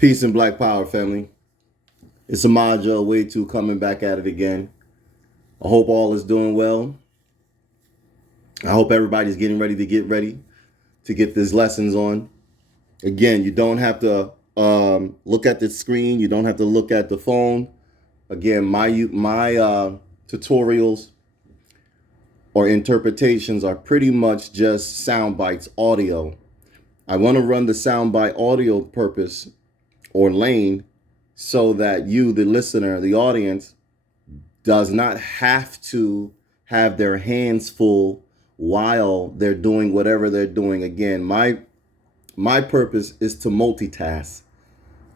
Peace and Black Power, family. It's Amaja Way 2 coming back at it again. I hope all is doing well. I hope everybody's getting ready to get these lessons on. Again, you don't have to look at the screen. You don't have to look at the phone. Again, my tutorials or interpretations are pretty much just sound bites audio. I want to run the sound bite audio purpose or lane so that you, the listener, the audience, does not have to have their hands full while they're doing whatever they're doing. Again, my purpose is to multitask,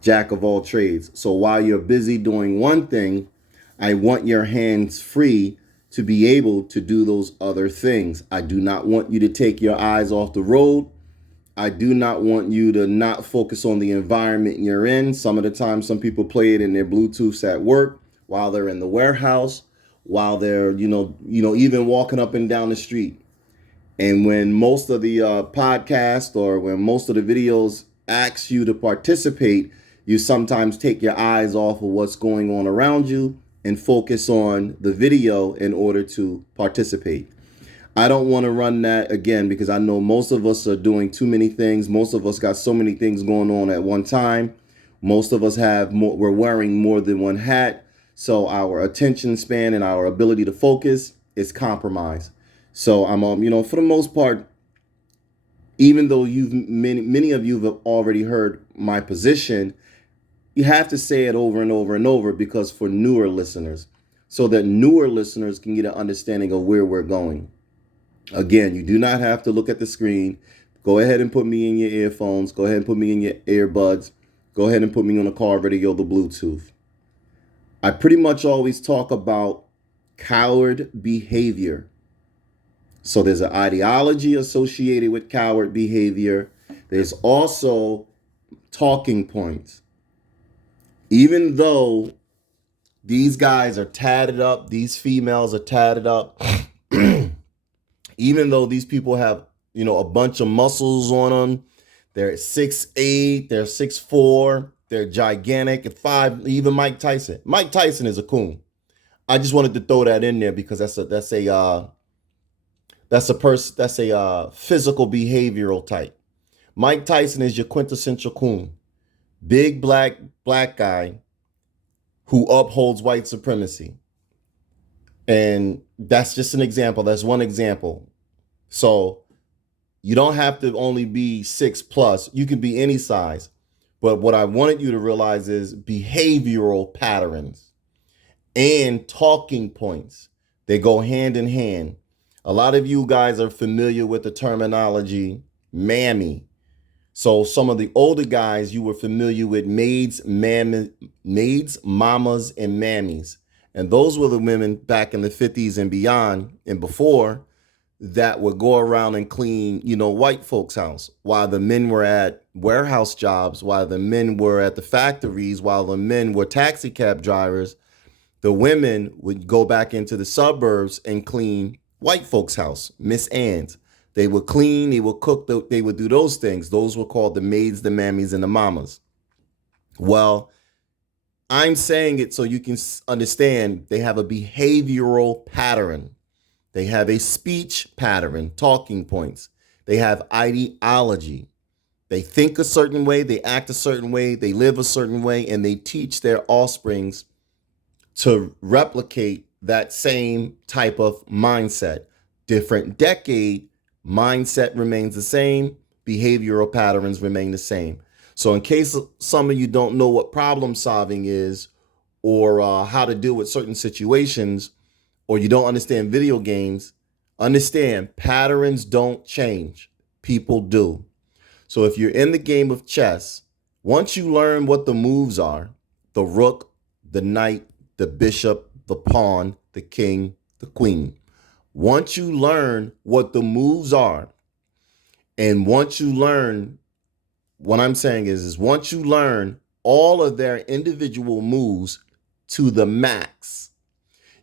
jack of all trades. So while you're busy doing one thing, I want your hands free to be able to do those other things. I do not want you to take your eyes off the road. I do not want you to not focus on the environment you're in. Some of the time, some people play it in their Bluetooths at work, while they're in the warehouse, while they're, even walking up and down the street. And when most of the podcast or when most of the videos ask you to participate, you sometimes take your eyes off of what's going on around you and focus on the video in order to participate. I don't want to run that again because I know most of us are doing too many things. Most of us got so many things going on at one time. Most of us we're wearing more than one hat. So our attention span and our ability to focus is compromised. So I'm, for the most part, even though many of you have already heard my position, you have to say it over and over and over because for newer listeners, so that newer listeners can get an understanding of where we're going. Again, you do not have to look at the screen. Go ahead and put me in your earphones. Go ahead and put me in your earbuds. Go ahead and put me on the car radio, the Bluetooth. I pretty much always talk about coward behavior. So there's an ideology associated with coward behavior. There's also talking points. Even though these guys are tatted up, these females are tatted up, even though these people have, a bunch of muscles on them, they're 6'8", they're 6'4", they're gigantic at 5. Even Mike Tyson. Mike Tyson is a coon. I just wanted to throw that in there because that's a physical behavioral type. Mike Tyson is your quintessential coon, big black guy who upholds white supremacy. And that's just an example. That's one example. So you don't have to only be 6+. You can be any size. But what I wanted you to realize is behavioral patterns and talking points. They go hand in hand. A lot of you guys are familiar with the terminology mammy. So some of the older guys, you were familiar with maids, mamas, and mammies. And those were the women back in the 50s and beyond and before that would go around and clean, white folks' house while the men were at warehouse jobs, while the men were at the factories, while the men were taxi cab drivers. The women would go back into the suburbs and clean white folks' house, Miss Ann's. They would clean, they would cook, they would do those things. Those were called the maids, the mammies, and the mamas. Well, I'm saying it so you can understand they have a behavioral pattern. They have a speech pattern, talking points. They have ideology. They think a certain way, they act a certain way, they live a certain way, and they teach their offsprings to replicate that same type of mindset. Different decade, mindset remains the same, behavioral patterns remain the same. So in case some of you don't know what problem solving is or how to deal with certain situations, or you don't understand video games, understand patterns don't change. People do. So if you're in the game of chess, once you learn what the moves are, the rook, the knight, the bishop, the pawn, the king, the queen, once you learn what the moves are, and once you learn, what I'm saying is once you learn all of their individual moves to the max,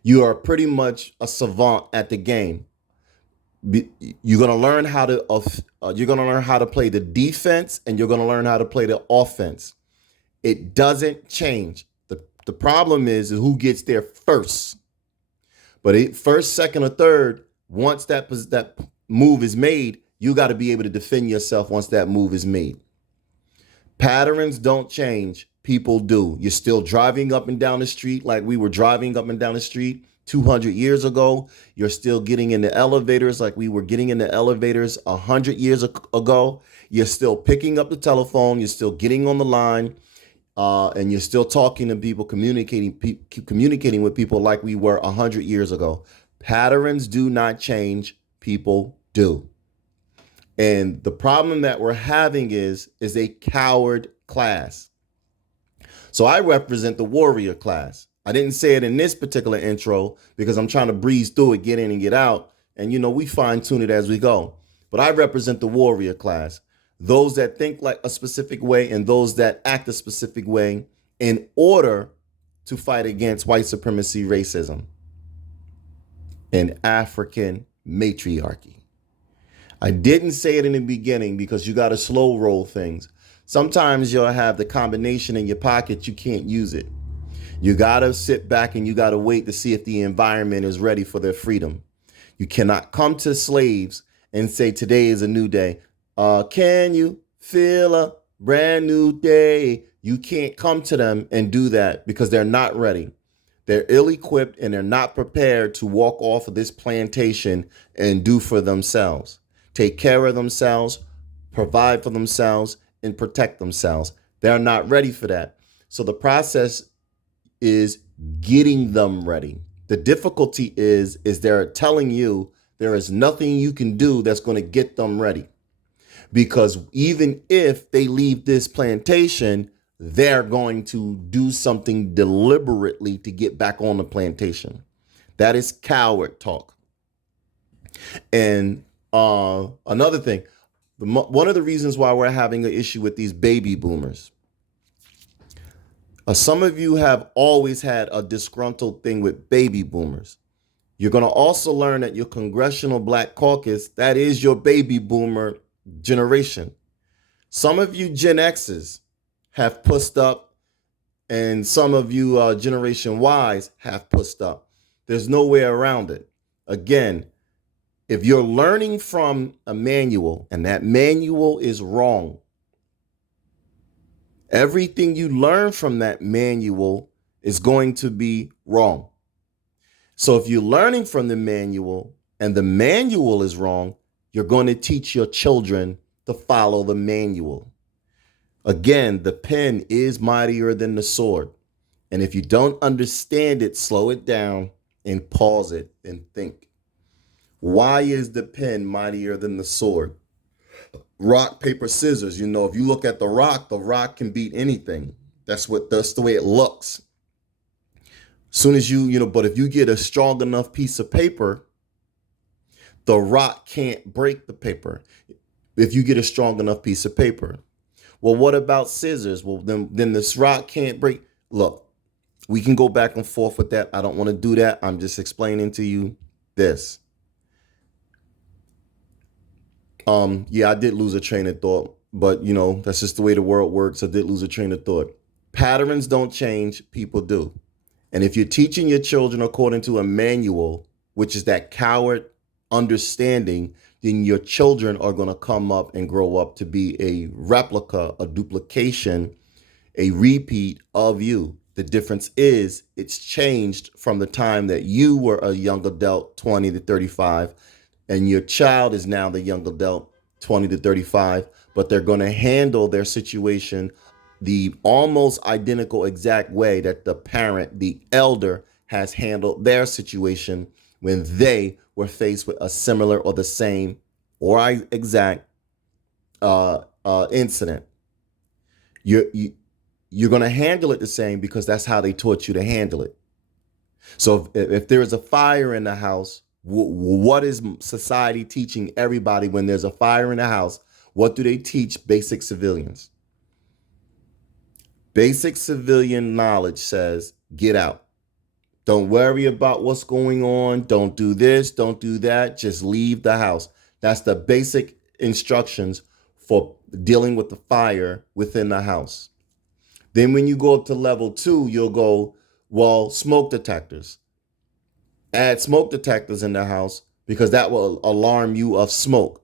you are pretty much a savant at the game. You're gonna learn how to play the defense, and you're gonna learn how to play the offense. It doesn't change. The problem is who gets there first. But first, second, or third, once that move is made, you got to be able to defend yourself once that move is made. Patterns don't change. People do. You're still driving up and down the street like we were driving up and down the street 200 years ago. You're still getting in the elevators like we were getting in the elevators 100 years ago. You're still picking up the telephone. You're still getting on the line. And you're still talking to people, communicating with people like we were 100 years ago. Patterns do not change. People do. And the problem that we're having is a coward class. So I represent the warrior class. I didn't say it in this particular intro because I'm trying to breeze through it, get in and get out. And, we fine tune it as we go. But I represent the warrior class. Those that think like a specific way and those that act a specific way in order to fight against white supremacy, racism, and African matriarchy. I didn't say it in the beginning because you got to slow roll things. Sometimes you'll have the combination in your pocket, you can't use it. You got to sit back and you got to wait to see if the environment is ready for their freedom. You cannot come to slaves and say today is a new day. Can you feel a brand new day? You can't come to them and do that because they're not ready. They're ill-equipped and they're not prepared to walk off of this plantation and do for themselves. Take care of themselves, provide for themselves, and protect themselves. They're not ready for that. So the process is getting them ready. The difficulty is they're telling you there is nothing you can do that's going to get them ready. Because even if they leave this plantation, they're going to do something deliberately to get back on the plantation. That is coward talk. And another thing, one of the reasons why we're having an issue with these baby boomers, some of you have always had a disgruntled thing with baby boomers. You're going to also learn that your Congressional Black Caucus, that is your baby boomer generation. Some of you Gen X's have pussed up, and some of you Generation Y's have pussed up. There's no way around it. Again, if you're learning from a manual and that manual is wrong, everything you learn from that manual is going to be wrong. So if you're learning from the manual and the manual is wrong, you're going to teach your children to follow the manual. Again, the pen is mightier than the sword. And if you don't understand it, slow it down and pause it and think. Why is the pen mightier than the sword? Rock, paper, scissors. If you look at the rock can beat anything. That's the way it looks. Soon as but if you get a strong enough piece of paper, the rock can't break the paper. If you get a strong enough piece of paper. Well, what about scissors? Well, then this rock can't break. Look, we can go back and forth with that. I don't want to do that. I'm just explaining to you this. Yeah, I did lose a train of thought, but that's just the way the world works. I did lose a train of thought. Patterns don't change, people do. And if you're teaching your children according to a manual, which is that coward understanding, then your children are going to come up and grow up to be a replica, a duplication, a repeat of you. The difference is it's changed from the time that you were a young adult, 20 to 35, and your child is now the young adult, 20 to 35, but they're going to handle their situation the almost identical exact way that the parent, the elder, has handled their situation when they were faced with a similar or the same or exact incident. You're going to handle it the same because that's how they taught you to handle it. So if there is a fire in the house, what is society teaching everybody when there's a fire in the house? What do they teach basic civilians? Basic civilian knowledge says, get out. Don't worry about what's going on. Don't do this. Don't do that. Just leave the house. That's the basic instructions for dealing with the fire within the house. Then when you go up to level 2, you'll go, well, smoke detectors. Add smoke detectors in the house because that will alarm you of smoke.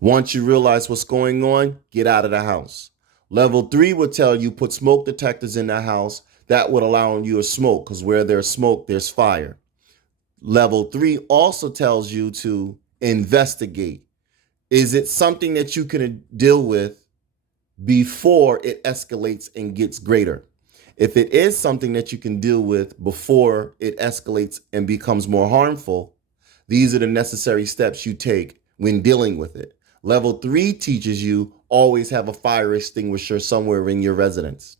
Once you realize what's going on, get out of the house. Level 3 will tell you put smoke detectors in the house. That would allow you to smoke because where there's smoke, there's fire. Level 3 also tells you to investigate. Is it something that you can deal with before it escalates and gets greater? If it is something that you can deal with before it escalates and becomes more harmful, these are the necessary steps you take when dealing with it. Level 3 teaches you always have a fire extinguisher somewhere in your residence.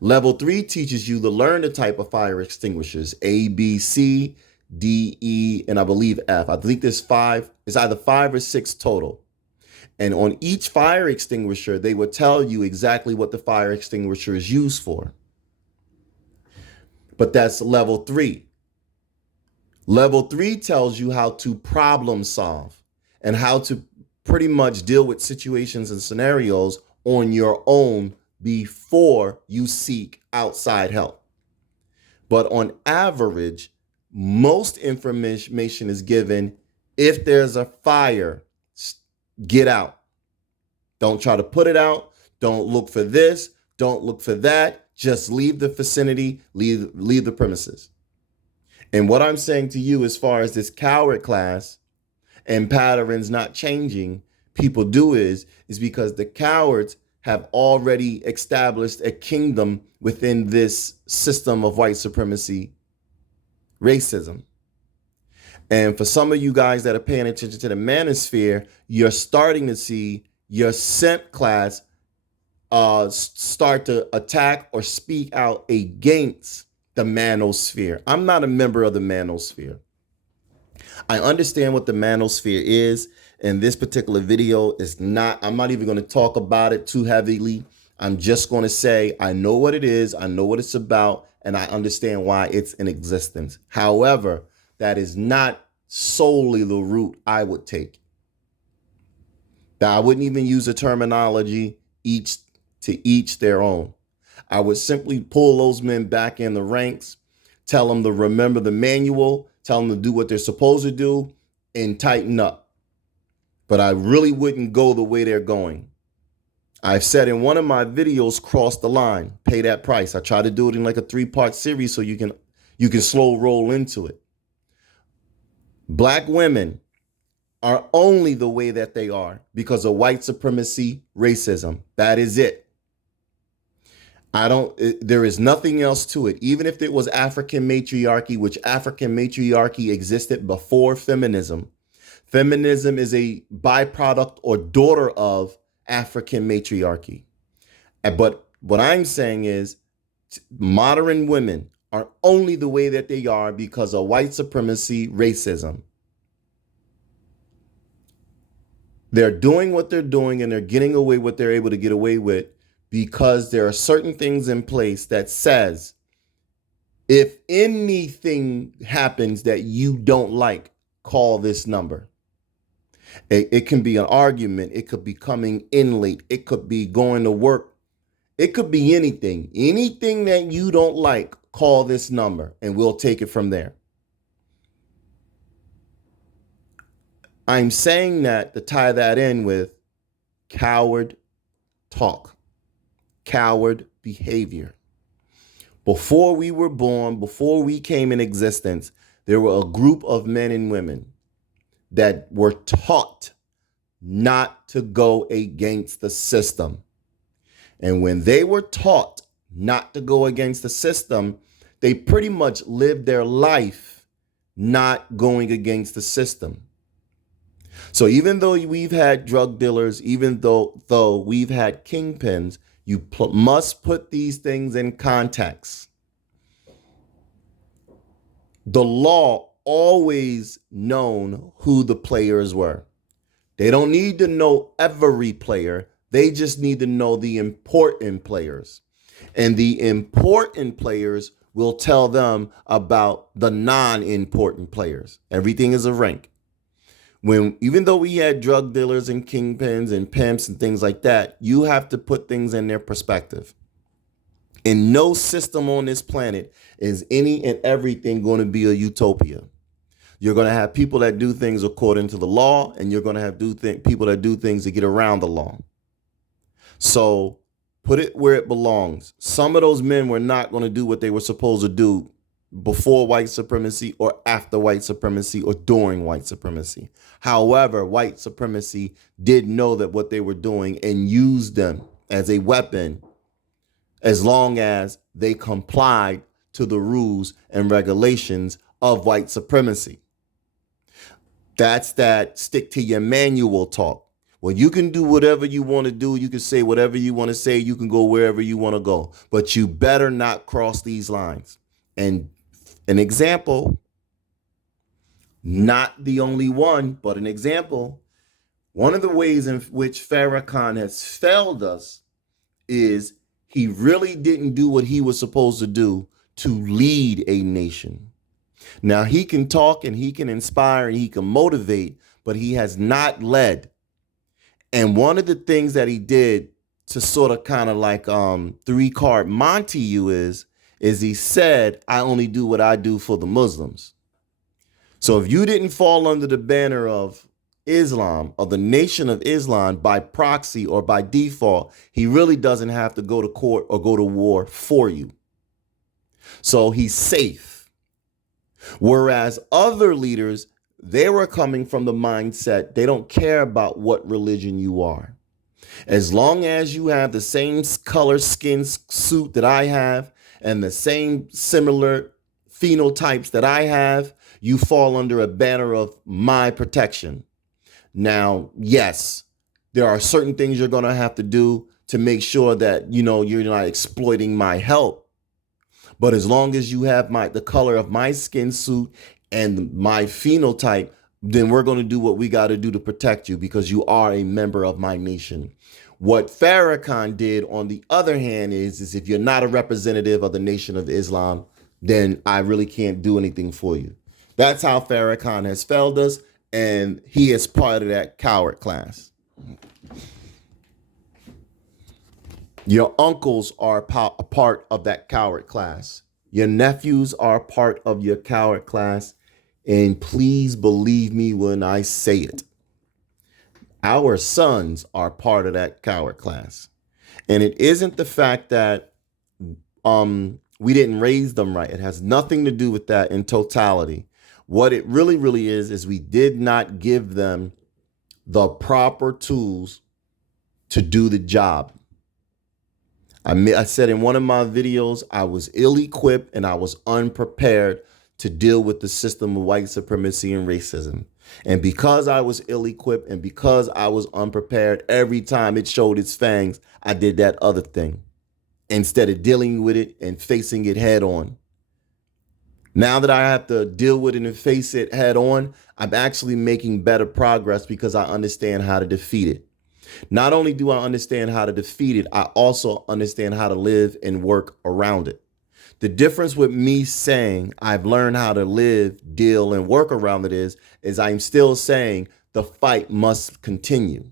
Level 3 teaches you to learn the type of fire extinguishers, A, B, C, D, E, and I believe F. I think there's 5. It's either 5 or 6 total. And on each fire extinguisher, they will tell you exactly what the fire extinguisher is used for. But that's level 3. Level 3 tells you how to problem solve and how to pretty much deal with situations and scenarios on your own before you seek outside help. But on average, most information is given if there's a fire, get out. Don't try to put it out. Don't look for this. Don't look for that. Just leave the vicinity, leave the premises. And what I'm saying to you as far as this coward class and patterns not changing, people do is because the cowards have already established a kingdom within this system of white supremacy, racism. And for some of you guys that are paying attention to the manosphere, you're starting to see your scent class start to attack or speak out against the manosphere. I'm not a member of the manosphere. I understand what the manosphere is, and this particular video is not, I'm not even going to talk about it too heavily. I'm just going to say I know what it is, I know what it's about, and I understand why it's in existence. However, that is not solely the route I would take. That I wouldn't even use the terminology each their own. I would simply pull those men back in the ranks, tell them to remember the manual, tell them to do what they're supposed to do, and tighten up. But I really wouldn't go the way they're going. I've said in one of my videos, cross the line, pay that price. I try to do it in like a 3-part series so you can slow roll into it. Black women are only the way that they are because of white supremacy, racism. That is it. There is nothing else to it. Even if it was African matriarchy, which African matriarchy existed before feminism. Feminism is a byproduct or daughter of African matriarchy. But what I'm saying is modern women are only the way that they are because of white supremacy, racism. They're doing what they're doing and they're getting away what they're able to get away with because there are certain things in place that says if anything happens that you don't like, call this number. It can be an argument. It could be coming in late. It could be going to work. It could be anything. Anything that you don't like, call this number and we'll take it from there. I'm saying that to tie that in with coward talk, coward behavior. Before we were born, before we came in existence, there were a group of men and women that were taught not to go against the system. And when they were taught not to go against the system, they pretty much lived their life not going against the system. So even though we've had drug dealers, even though we've had kingpins, you must put these things in context. The law always known who the players were. They don't need to know every player. They just need to know the important players. And the important players will tell them about the non-important players. Everything is a rank. Even though we had drug dealers and kingpins and pimps and things like that, you have to put things in their perspective. And no system on this planet is any and everything going to be a utopia. You're going to have people that do things according to the law, and you're going to have people that do things to get around the law. So put it where it belongs. Some of those men were not going to do what they were supposed to do before white supremacy or after white supremacy or during white supremacy. However, white supremacy did know that what they were doing and used them as a weapon as long as they complied to the rules and regulations of white supremacy. That's that stick to your manual talk. Well, you can do whatever you want to do. You can say whatever you want to say. You can go wherever you want to go. But you better not cross these lines. And an example, not the only one, but an example, one of the ways in which Farrakhan has failed us is he really didn't do what he was supposed to do to lead a nation. Now, he can talk and he can inspire and he can motivate, but he has not led. And one of the things that he did to sort of kind of like three-card Monty you is he said, I only do what I do for the Muslims. So if you didn't fall under the banner of Islam, of the Nation of Islam by proxy or by default, he really doesn't have to go to court or go to war for you. So he's safe. Whereas other leaders, they were coming from the mindset, they don't care about what religion you are. As long as you have the same color skin suit that I have and the same similar phenotypes that I have, you fall under a banner of my protection. Now, yes, there are certain things you're going to have to do to make sure that, you're not exploiting my help. But as long as you have the color of my skin suit and my phenotype, then we're going to do what we got to do to protect you because you are a member of my nation. What Farrakhan did, on the other hand, is if you're not a representative of the Nation of Islam, then I really can't do anything for you. That's how Farrakhan has failed us, and he is part of that coward class. Your uncles are a part of that coward class. Your nephews are part of your coward class. And please believe me when I say it. Our sons are part of that coward class. And it isn't the fact that we didn't raise them right. It has nothing to do with that in totality. What it really is we did not give them the proper tools to do the job. I said in one of my videos, I was ill-equipped and I was unprepared to deal with the system of white supremacy and racism. And because I was ill-equipped and because I was unprepared, every time it showed its fangs, I did that other thing instead of dealing with it and facing it head on. Now that I have to deal with it and face it head on, I'm actually making better progress because I understand how to defeat it. Not only do I understand how to defeat it, I also understand how to live and work around it. The difference with me saying I've learned how to live, deal, and work around it is I'm still saying the fight must continue.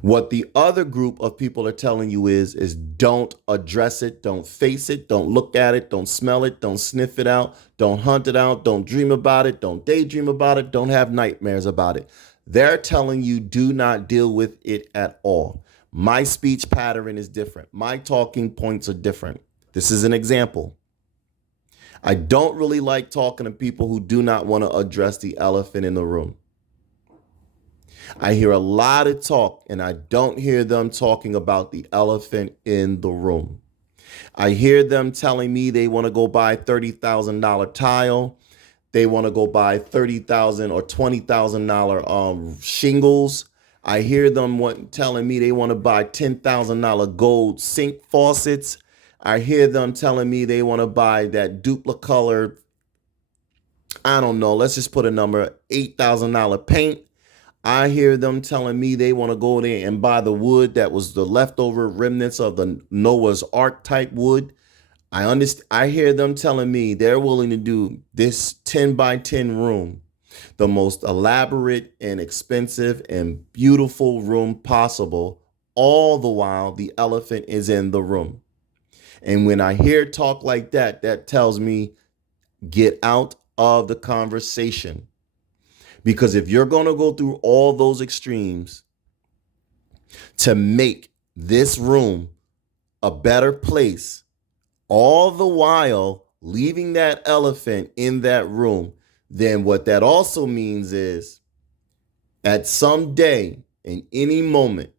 What the other group of people are telling you is don't address it, don't face it, don't look at it, don't smell it, don't sniff it out, don't hunt it out, don't dream about it, don't daydream about it, don't have nightmares about it. They're telling you do not deal with it at all. My speech pattern is different. My talking points are different. This is an example. I don't really like talking to people who do not want to address the elephant in the room. I hear a lot of talk and I don't hear them talking about the elephant in the room. I hear them telling me they want to go buy $30,000 tile. They want to go buy $30,000 or $20,000 shingles. I hear them telling me they want to buy $10,000 gold sink faucets. I hear them telling me they want to buy that Dupli-Color, I don't know, let's just put a number, $8,000 paint. I hear them telling me they want to go there and buy the wood that was the leftover remnants of the Noah's Ark type wood. I hear them telling me they're willing to do this 10 by 10 room, the most elaborate and expensive and beautiful room possible, all the while the elephant is in the room. And when I hear talk like that, that tells me get out of the conversation. Because if you're going to go through all those extremes to make this room a better place, all the while leaving that elephant in that room, then what that also means is at some day, in any moment,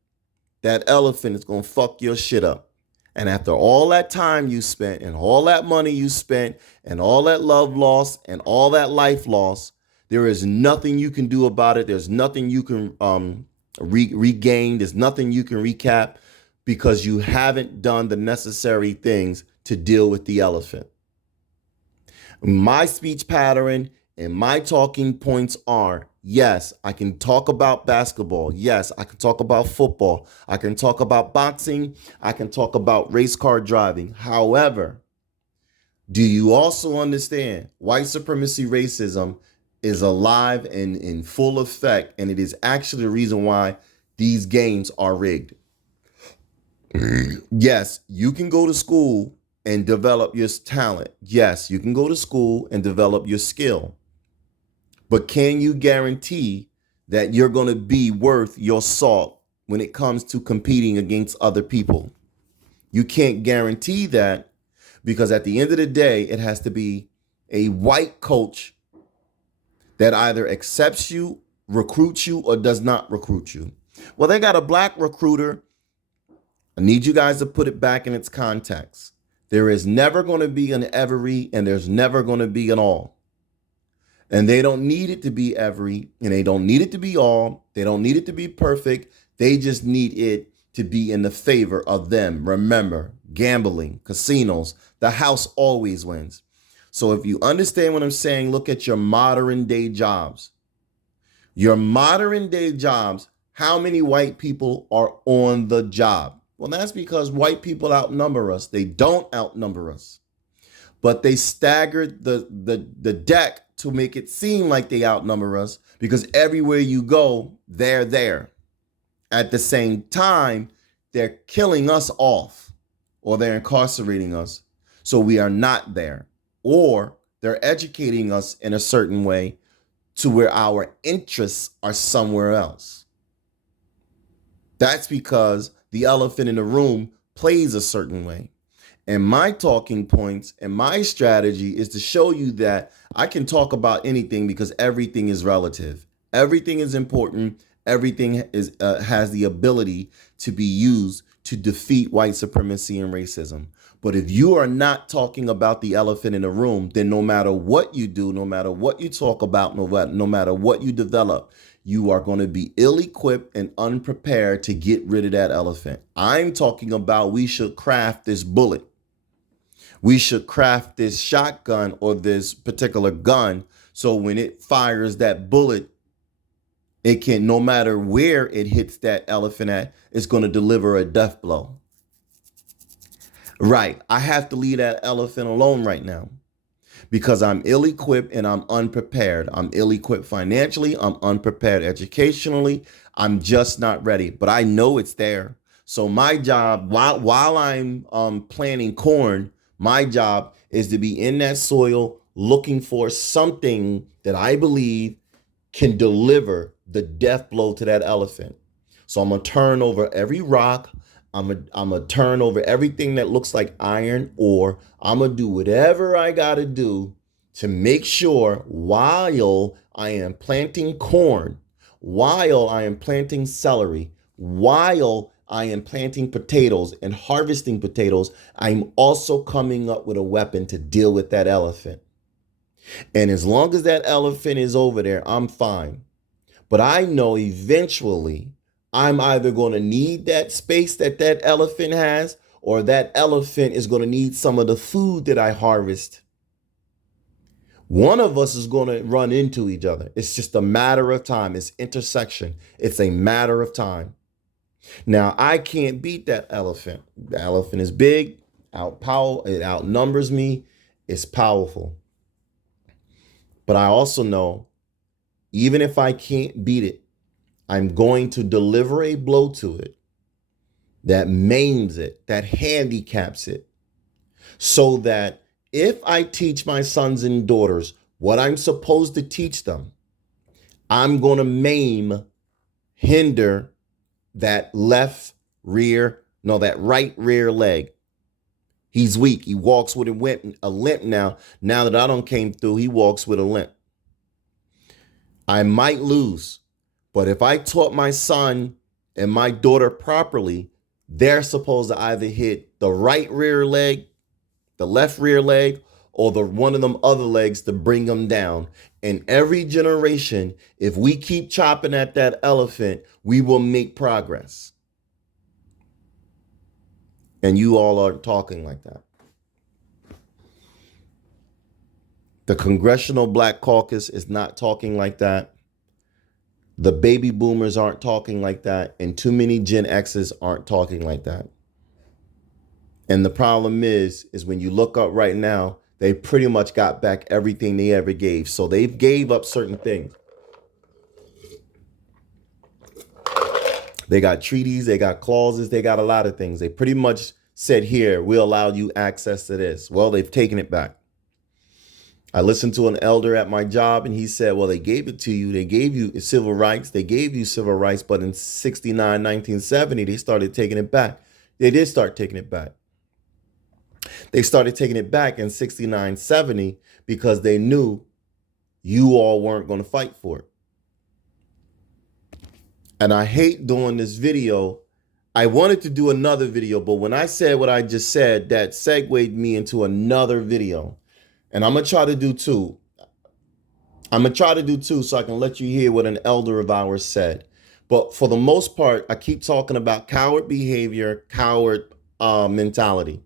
that elephant is going to fuck your shit up. And after all that time you spent and all that money you spent and all that love lost and all that life lost, there is nothing you can do about it. There's nothing you can regain. There's nothing you can recap because you haven't done the necessary things to deal with the elephant. My speech pattern and my talking points are, yes, I can talk about basketball. Yes, I can talk about football. I can talk about boxing. I can talk about race car driving. However, do you also understand white supremacy racism is alive and in full effect, and it is actually the reason why these games are rigged? Yes, you can go to school and develop your talent. Yes, you can go to school and develop your skill. But can you guarantee that you're going to be worth your salt when it comes to competing against other people? You can't guarantee that because at the end of the day, it has to be a white coach that either accepts you, recruits you, or does not recruit you. Well, they got a black recruiter. I need you guys to put it back in its context. There is never going to be an every, and there's never going to be an all. And they don't need it to be every, and they don't need it to be all. They don't need it to be perfect. They just need it to be in the favor of them. Remember, gambling, casinos, the house always wins. So if you understand what I'm saying, look at your modern day jobs. Your modern day jobs, how many white people are on the job? Well, that's because white people outnumber us. They don't outnumber us, but they staggered the deck to make it seem like they outnumber us because everywhere you go, they're there. At the same time, they're killing us off or they're incarcerating us so we are not there. Or they're educating us in a certain way to where our interests are somewhere else. That's because the elephant in the room plays a certain way. And my talking points and my strategy is to show you that I can talk about anything because everything is relative. Everything is important. Everything is has the ability to be used to defeat white supremacy and racism. But if you are not talking about the elephant in the room, then no matter what you do, no matter what you talk about, no matter what you develop, you are going to be ill-equipped and unprepared to get rid of that elephant. I'm talking about we should craft this bullet. We should craft this shotgun or this particular gun so when it fires that bullet, it can, no matter where it hits that elephant at, it's going to deliver a death blow. Right. I have to leave that elephant alone right now because I'm ill-equipped and I'm unprepared. I'm ill-equipped financially. I'm unprepared educationally. I'm just not ready, but I know it's there. So my job, while I'm planting corn, my job is to be in that soil looking for something that I believe can deliver the death blow to that elephant. So I'm going to turn over every rock. I'm going to turn over everything that looks like iron ore. I'm going to do whatever I got to do to make sure while I am planting corn, while I am planting celery, while I am planting potatoes and harvesting potatoes, I'm also coming up with a weapon to deal with that elephant. And as long as that elephant is over there, I'm fine. But I know eventually I'm either going to need that space that that elephant has, or that elephant is going to need some of the food that I harvest. One of us is going to run into each other. It's just a matter of time. It's intersection. It's a matter of time. Now, I can't beat that elephant. The elephant is big, it outnumbers me. It's powerful. But I also know, even if I can't beat it, I'm going to deliver a blow to it that maims it, that handicaps it, so that if I teach my sons and daughters what I'm supposed to teach them, I'm going to hinder that right rear leg. He's weak. He walks with a limp now. Now that I done came through, he walks with a limp. I might lose, but if I taught my son and my daughter properly, they're supposed to either hit the right rear leg, the left rear leg, or the one of them other legs to bring them down. And every generation, if we keep chopping at that elephant, we will make progress. And you all aren't talking like that. The Congressional Black Caucus is not talking like that. The baby boomers aren't talking like that. And too many Gen X's aren't talking like that. And the problem is when you look up right now, they pretty much got back everything they ever gave. So they've gave up certain things. They got treaties, they got clauses, they got a lot of things. They pretty much said, here, we'll allow you access to this. Well, they've taken it back. I listened to an elder at my job and he said, well, they gave it to you. They gave you civil rights. They gave you civil rights. But in 1970, they started taking it back. They did start taking it back. They started taking it back in 70 because they knew you all weren't going to fight for it. And I hate doing this video. I wanted to do another video, but when I said what I just said, that segued me into another video. And I'm going to try to do two. So I can let you hear what an elder of ours said. But for the most part, I keep talking about coward behavior, coward mentality.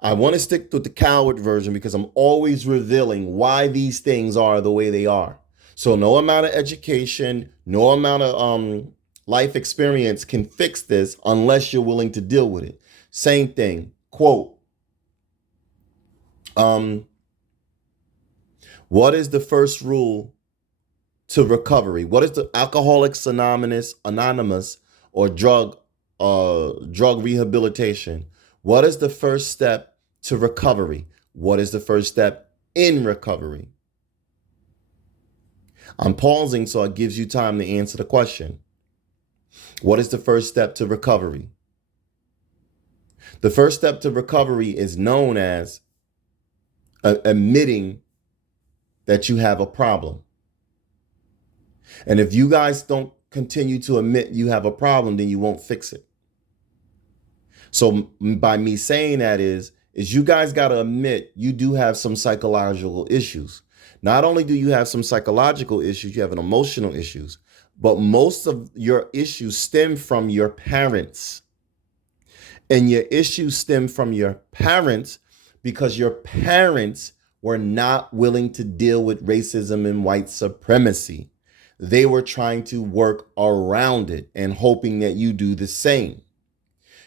I want to stick to the coward version because I'm always revealing why these things are the way they are. So no amount of education, no amount of life experience can fix this unless you're willing to deal with it. Same thing, quote, what is the first rule to recovery? What is the Alcoholics Anonymous or drug rehabilitation? What is the first step to recovery? What is the first step in recovery? I'm pausing so it gives you time to answer the question. What is the first step to recovery? The first step to recovery is known as admitting that you have a problem. And if you guys don't continue to admit you have a problem, then you won't fix it. So by me saying that is you guys got to admit you do have some psychological issues. Not only do you have some psychological issues, you have an emotional issues, but most of your issues stem from your parents. And your issues stem from your parents because your parents were not willing to deal with racism and white supremacy. They were trying to work around it and hoping that you do the same.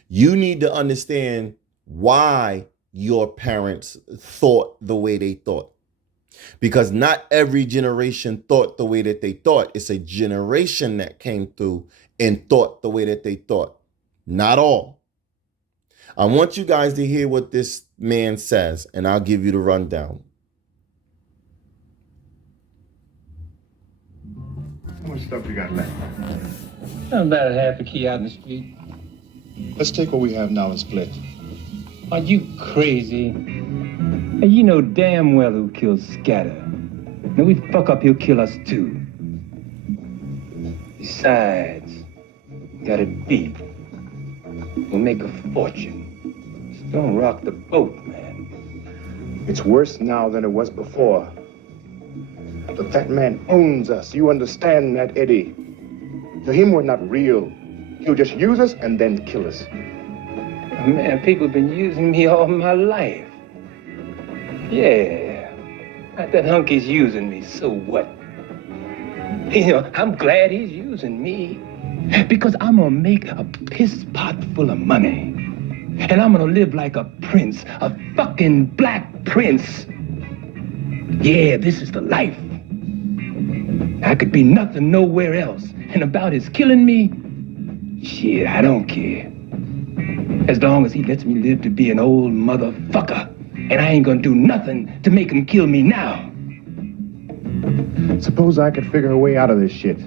You need to understand why your parents thought the way they thought. Because not every generation thought the way that they thought. It's a generation that came through and thought the way that they thought. Not all. I want you guys to hear what this man says, and I'll give you the rundown. How much stuff you got left? About half a key out in the street. Let's take what we have now and split. Are you crazy? And you know damn well who killed Scatter. And we fuck up, he'll kill us too. Besides, got it beat. We'll make a fortune. Just don't rock the boat, man. It's worse now than it was before. The fat man owns us. You understand that, Eddie? To him, we're not real. He'll just use us and then kill us. Man, people have been using me all my life. Yeah, that hunky's using me, so what? You know, I'm glad he's using me because I'm gonna make a piss pot full of money. And I'm gonna live like a prince, a fucking black prince. Yeah, this is the life. I could be nothing nowhere else. And about his killing me, shit, I don't care. As long as he lets me live to be an old motherfucker. And I ain't gonna do nothing to make him kill me now. Suppose I could figure a way out of this shit.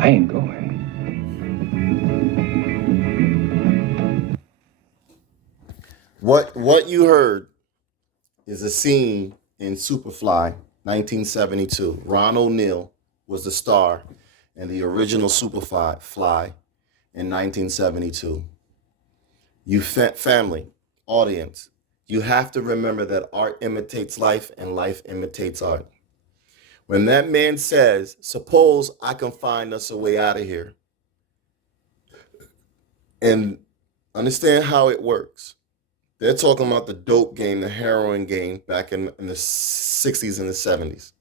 I ain't going. What you heard is a scene in Superfly, 1972. Ron O'Neal was the star in the original Superfly in 1972. You family, audience, you have to remember that art imitates life and life imitates art. When that man says, suppose I can find us a way out of here, and understand how it works. They're talking about the dope game, the heroin game back in the 60s and the 70s.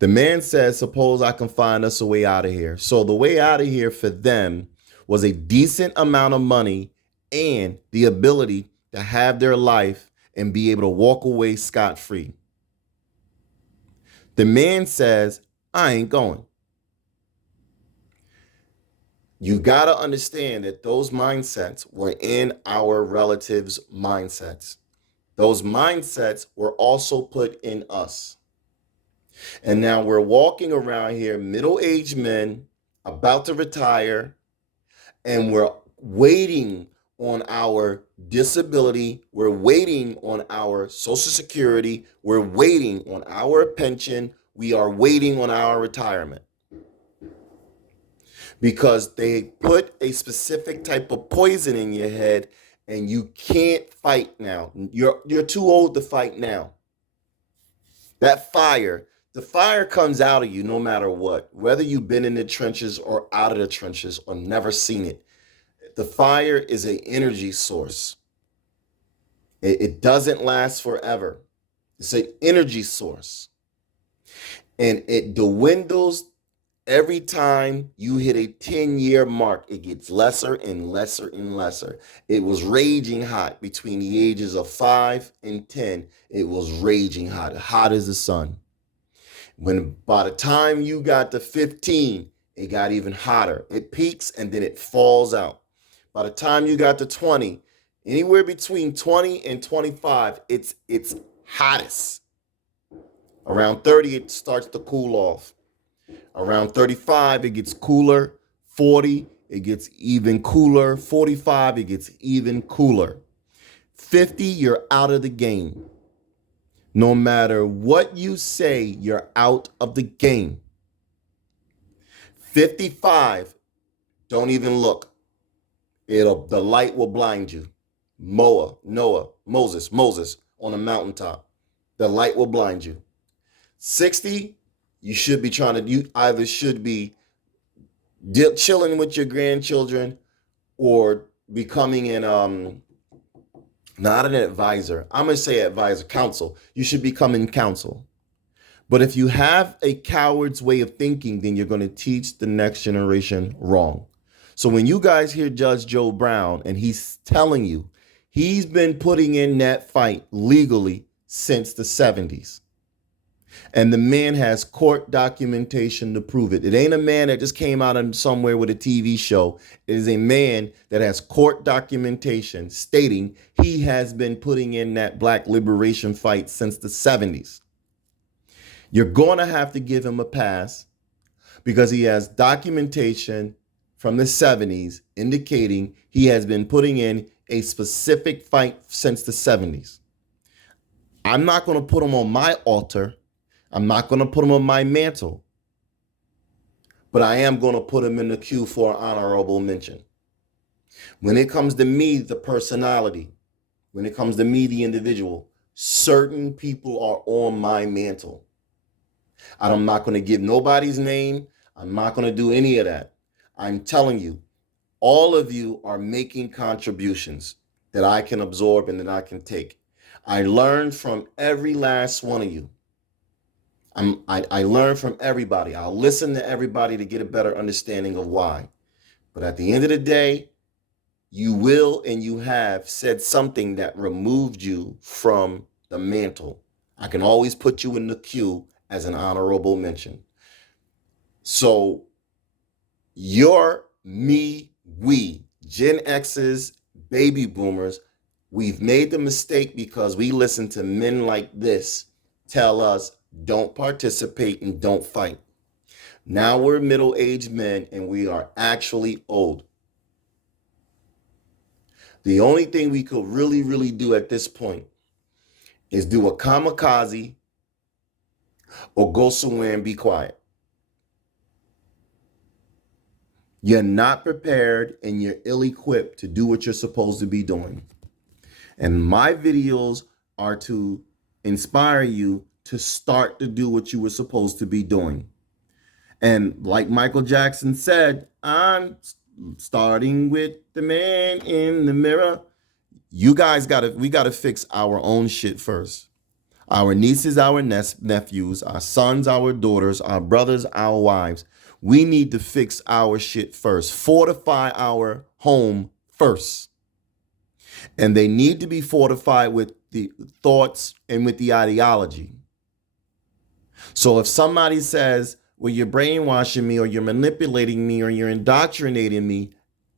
The man says, suppose I can find us a way out of here. So the way out of here for them was a decent amount of money and the ability to have their life and be able to walk away scot-free. The man says, I ain't going. You got to understand that those mindsets were in our relatives' mindsets. Those mindsets were also put in us. And now we're walking around here, middle-aged men, about to retire, and we're waiting on our disability. We're waiting on our Social Security. We're waiting on our pension. We are waiting on our retirement. Because they put a specific type of poison in your head and you can't fight now. You're too old to fight now. That fire, the fire comes out of you no matter what, whether you've been in the trenches or out of the trenches or never seen it. The fire is an energy source. It doesn't last forever. It's an energy source. And it dwindles. Every time you hit a 10-year mark, it gets lesser and lesser and lesser. It was raging hot between the ages of 5 and 10. It was raging hot as the sun. When by the time you got to 15, it got even hotter. It peaks and then it falls out. By the time you got to 20, anywhere between 20 and 25, it's hottest. Around 30, it starts to cool off. Around 35, it gets cooler. 40, it gets even cooler. 45, it gets even cooler. 50, you're out of the game. No matter what you say, you're out of the game. 55, don't even look. The light will blind you. Moses on a mountaintop. The light will blind you. 60, you should be you either should be chilling with your grandchildren or becoming not an advisor. I'm going to say advisor, counsel. You should become in counsel. But if you have a coward's way of thinking, then you're going to teach the next generation wrong. So when you guys hear Judge Joe Brown and he's telling you he's been putting in that fight legally since the 70s. And the man has court documentation to prove it. It ain't a man that just came out of somewhere with a TV show. It is a man that has court documentation stating he has been putting in that black liberation fight since the 70s. You're going to have to give him a pass because he has documentation from the 70s indicating he has been putting in a specific fight since the 70s. I'm not going to put him on my altar. I'm not going to put him on my mantle, but I am going to put him in the queue for an honorable mention. When it comes to me, the personality, when it comes to me, the individual, certain people are on my mantle. I'm not going to give nobody's name. I'm not going to do any of that. I'm telling you, all of you are making contributions that I can absorb and that I can take. I learned from every last one of you. I learn from everybody. I'll listen to everybody to get a better understanding of why. But at the end of the day, you will and you have said something that removed you from the mantle. I can always put you in the queue as an honorable mention. So you're me, we, Gen X's, baby boomers, We've made the mistake because we listen to men like this tell us don't participate and don't fight. Now we're middle-aged men and we are actually old. The only thing we could really do at this point is do a kamikaze or go somewhere and be quiet. You're not prepared and you're ill-equipped to do what you're supposed to be doing. And my videos are to inspire you to start to do what you were supposed to be doing. And like Michael Jackson said, I'm starting with the man in the mirror. You guys we gotta fix our own shit first. Our nieces, our nephews, our sons, our daughters, our brothers, our wives. We need to fix our shit first. Fortify our home first. And they need to be fortified with the thoughts and with the ideology. So if somebody says, well, you're brainwashing me or you're manipulating me or you're indoctrinating me,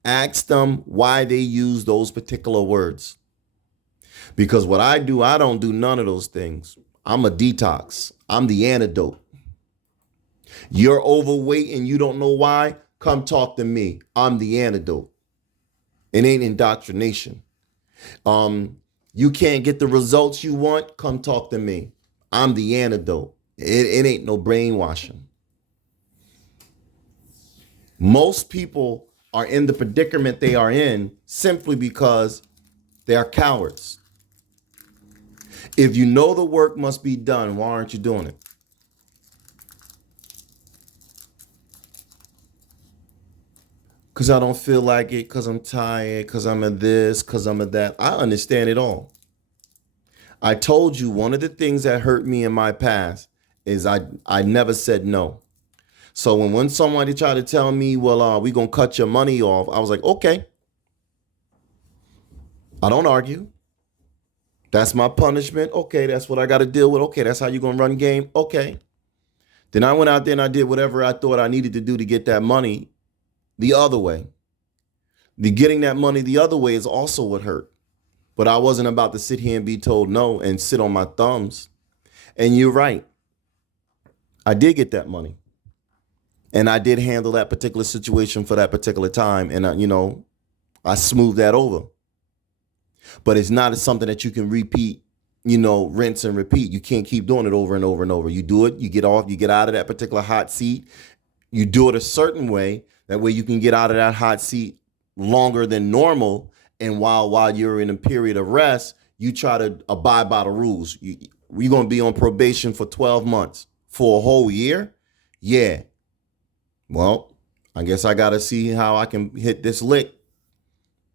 ask them why they use those particular words. Because what I do, I don't do none of those things. I'm a detox. I'm the antidote. You're overweight and you don't know why? Come talk to me. I'm the antidote. It ain't indoctrination. You can't get the results you want? Come talk to me. I'm the antidote. It ain't no brainwashing. Most people are in the predicament they are in simply because they are cowards. If you know the work must be done, why aren't you doing it? Because I don't feel like it, because I'm tired, because I'm a this, because I'm a that. I understand it all. I told you one of the things that hurt me in my past is I never said no. So when somebody tried to tell me, well, we're going to cut your money off, I was like, okay. I don't argue. That's my punishment. Okay, that's what I got to deal with. Okay, that's how you're going to run game. Okay. Then I went out there and I did whatever I thought I needed to do to get that money the other way. The getting that money the other way is also what hurt. But I wasn't about to sit here and be told no and sit on my thumbs. And you're right. I did get that money. And I did handle that particular situation for that particular time. And, I smoothed that over. But it's not something that you can repeat, rinse and repeat. You can't keep doing it over and over and over. You do it, you get off, you get out of that particular hot seat. You do it a certain way. That way you can get out of that hot seat longer than normal. And while you're in a period of rest, you try to abide by the rules. We're going to be on probation for 12 months. For a whole year? Yeah. Well, I guess I got to see how I can hit this lick.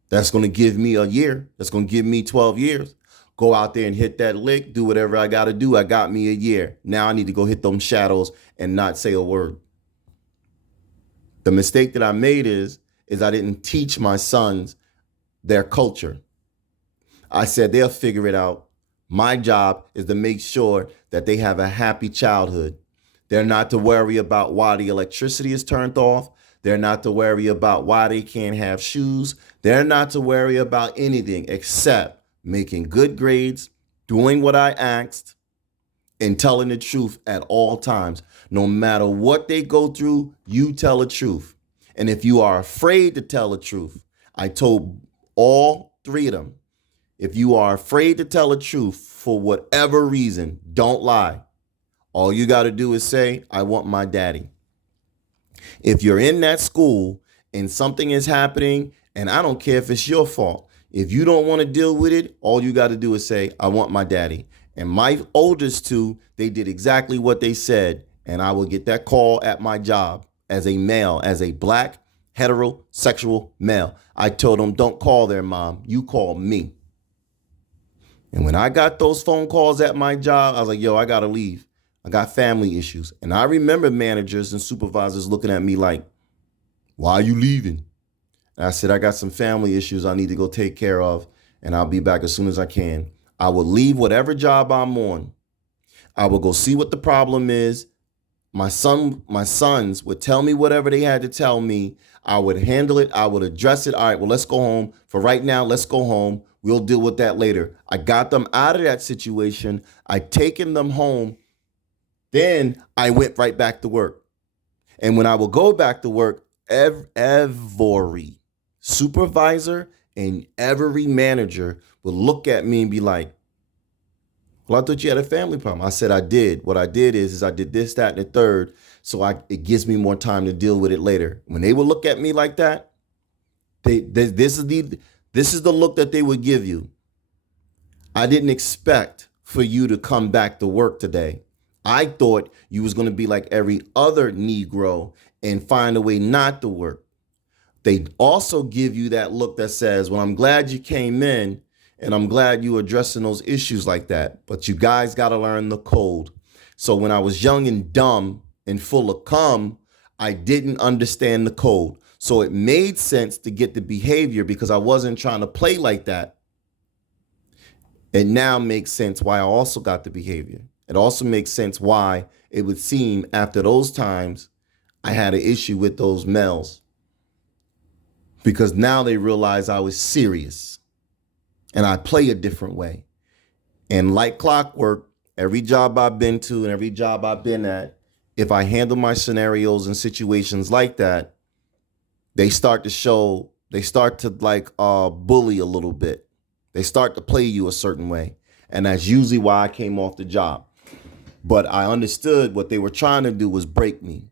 That's going to give me a year. That's going to give me 12 years. Go out there and hit that lick. Do whatever I got to do. I got me a year. Now I need to go hit them shadows and not say a word. The mistake that I made is I didn't teach my sons their culture. I said they'll figure it out. My job is to make sure that they have a happy childhood. They're not to worry about why the electricity is turned off. They're not to worry about why they can't have shoes. They're not to worry about anything except making good grades, doing what I asked, and telling the truth at all times. No matter what they go through, you tell the truth. And if you are afraid to tell the truth, I told all three of them, if you are afraid to tell the truth for whatever reason, don't lie. All you got to do is say, I want my daddy. If you're in that school and something is happening, and I don't care if it's your fault, if you don't want to deal with it, all you got to do is say, I want my daddy. And my oldest two, they did exactly what they said. And I will get that call at my job as a male, as a black heterosexual male. I told them, don't call their mom. You call me. And when I got those phone calls at my job, I was like, yo, I got to leave. I got family issues. And I remember managers and supervisors looking at me like, why are you leaving? And I said, I got some family issues I need to go take care of, and I'll be back as soon as I can. I will leave whatever job I'm on. I will go see what the problem is, my sons would tell me whatever they had to tell me. I would handle it. I would address it. All right, well, let's go home. For right now, let's go home. We'll deal with that later. I got them out of that situation. I taken them home. Then I went right back to work. And when I would go back to work, every supervisor and every manager would look at me and be like, well, I thought you had a family problem. I said, I did. What I did is I did this, that, and the third. So it gives me more time to deal with it later. When they would look at me like that, this is the look that they would give you. I didn't expect for you to come back to work today. I thought you was going to be like every other Negro and find a way not to work. They also give you that look that says, well, I'm glad you came in and I'm glad you addressing those issues like that. But you guys got to learn the code. So when I was young and dumb and full of cum, I didn't understand the code. So it made sense to get the behavior because I wasn't trying to play like that. It now makes sense why I also got the behavior. It also makes sense why it would seem after those times I had an issue with those males. Because now they realize I was serious and I play a different way. And like clockwork, every job I've been to and every job I've been at, if I handle my scenarios and situations like that, they start to like bully a little bit. They start to play you a certain way. And that's usually why I came off the job. But I understood what they were trying to do was break me.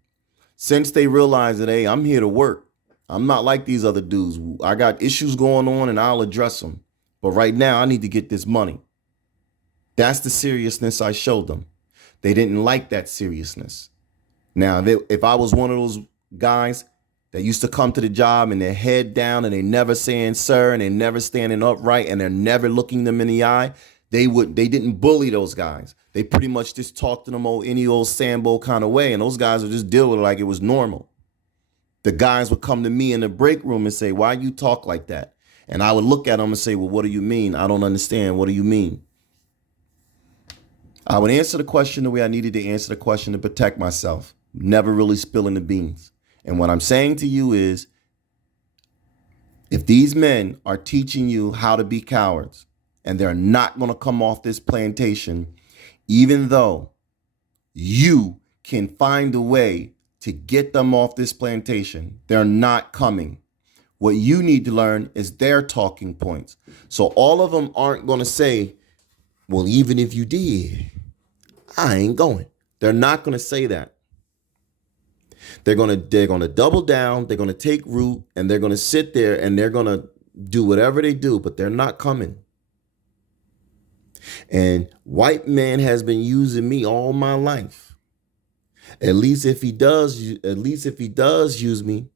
Since they realized that, hey, I'm here to work. I'm not like these other dudes. I got issues going on and I'll address them. But right now I need to get this money. That's the seriousness I showed them. They didn't like that seriousness. Now, if I was one of those guys that used to come to the job and their head down and they never saying sir and they never standing upright and they're never looking them in the eye, they didn't bully those guys. They pretty much just talked to them any old Sambo kind of way. And those guys would just deal with it like it was normal. The guys would come to me in the break room and say, why you talk like that? And I would look at them and say, well, what do you mean? I don't understand. What do you mean? I would answer the question the way I needed to answer the question to protect myself, never really spilling the beans. And what I'm saying to you is, if these men are teaching you how to be cowards and they're not going to come off this plantation, even though you can find a way to get them off this plantation, they're not coming. What you need to learn is their talking points. So all of them aren't going to say, well, even if you did, I ain't going. They're not going to say that. They're going to double down. They're going to take root and they're going to sit there and they're going to do whatever they do, but they're not coming. And white man has been using me all my life. At least if he does use me,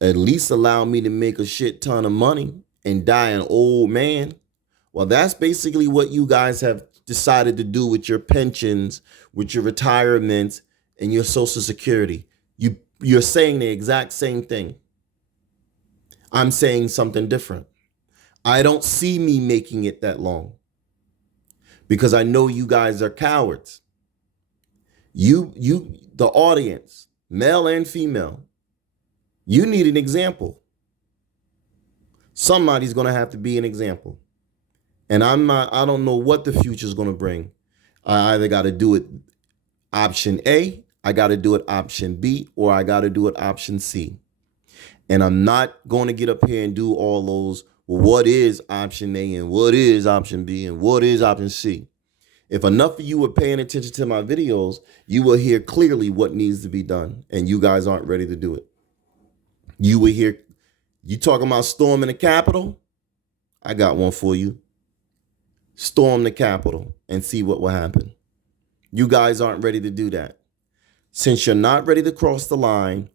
at least allow me to make a shit ton of money and die an old man. Well, that's basically what you guys have decided to do with your pensions, with your retirements, and your Social Security. You're saying the exact same thing. I'm saying something different. I don't see me making it that long because I know you guys are cowards. The audience, male and female, you need an example. Somebody's going to have to be an example. And I don't know what the future is going to bring. I either got to do it option A, I got to do it option B, or I got to do it option C. And I'm not going to get up here and do all those, well, what is option A and what is option B and what is option C? If enough of you are paying attention to my videos, you will hear clearly what needs to be done. And you guys aren't ready to do it. You will hear, you talking about storming the Capitol? I got one for you. Storm the Capitol and see what will happen. You guys aren't ready to do that. Since you're not ready to cross the line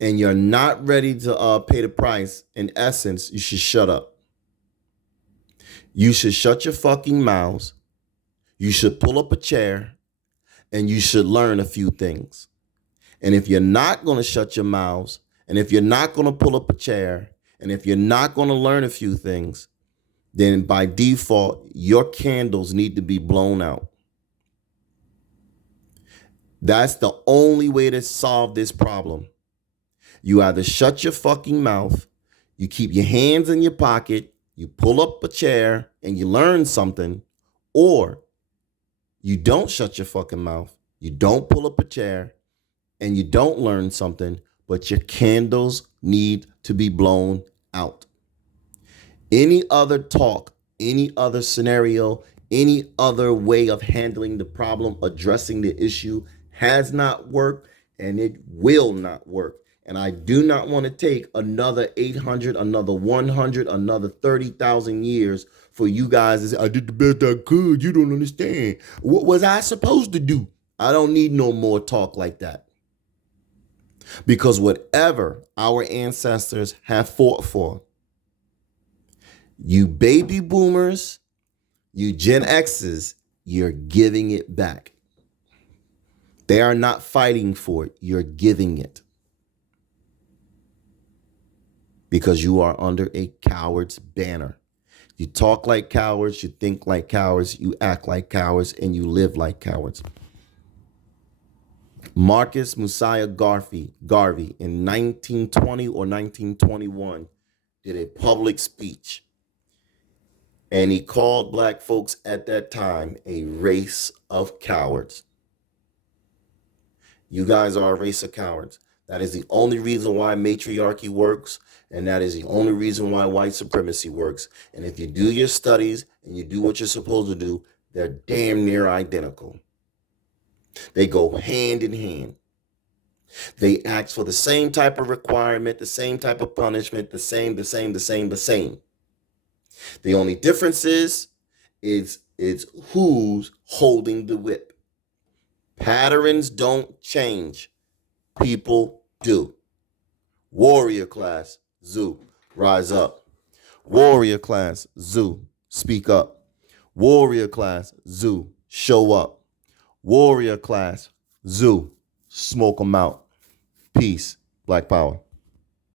and you're not ready to pay the price, in essence, you should shut up. You should shut your fucking mouths. You should pull up a chair and you should learn a few things. And if you're not going to shut your mouths, and if you're not going to pull up a chair, and if you're not going to learn a few things, then by default, your candles need to be blown out. That's the only way to solve this problem. You either shut your fucking mouth, you keep your hands in your pocket, you pull up a chair and you learn something, or you don't shut your fucking mouth, you don't pull up a chair, and you don't learn something, but your candles need to be blown out. Any other talk, any other scenario, any other way of handling the problem, addressing the issue has not worked, and it will not work. And I do not want to take another 800, another 100, another 30,000 years for you guys to say, I did the best I could. You don't understand. What was I supposed to do? I don't need no more talk like that. Because whatever our ancestors have fought for, you baby boomers, you Gen X's, you're giving it back. They are not fighting for it. You're giving it. Because you are under a coward's banner. You talk like cowards, you think like cowards, you act like cowards, and you live like cowards. Marcus Mosiah Garvey in 1920 or 1921 did a public speech, and he called black folks at that time a race of cowards. You guys are a race of cowards. That is the only reason why matriarchy works, and that is the only reason why white supremacy works. And if you do your studies and you do what you're supposed to do, they're damn near identical. They go hand in hand. They ask for the same type of requirement, the same type of punishment, the same. The only difference is who's holding the whip. Patterns don't change. People do. Warrior class, Zoo, rise up. Warrior class, Zoo, speak up. Warrior class, Zoo, show up. Warrior class, Zoo, smoke them out. Peace. Black power.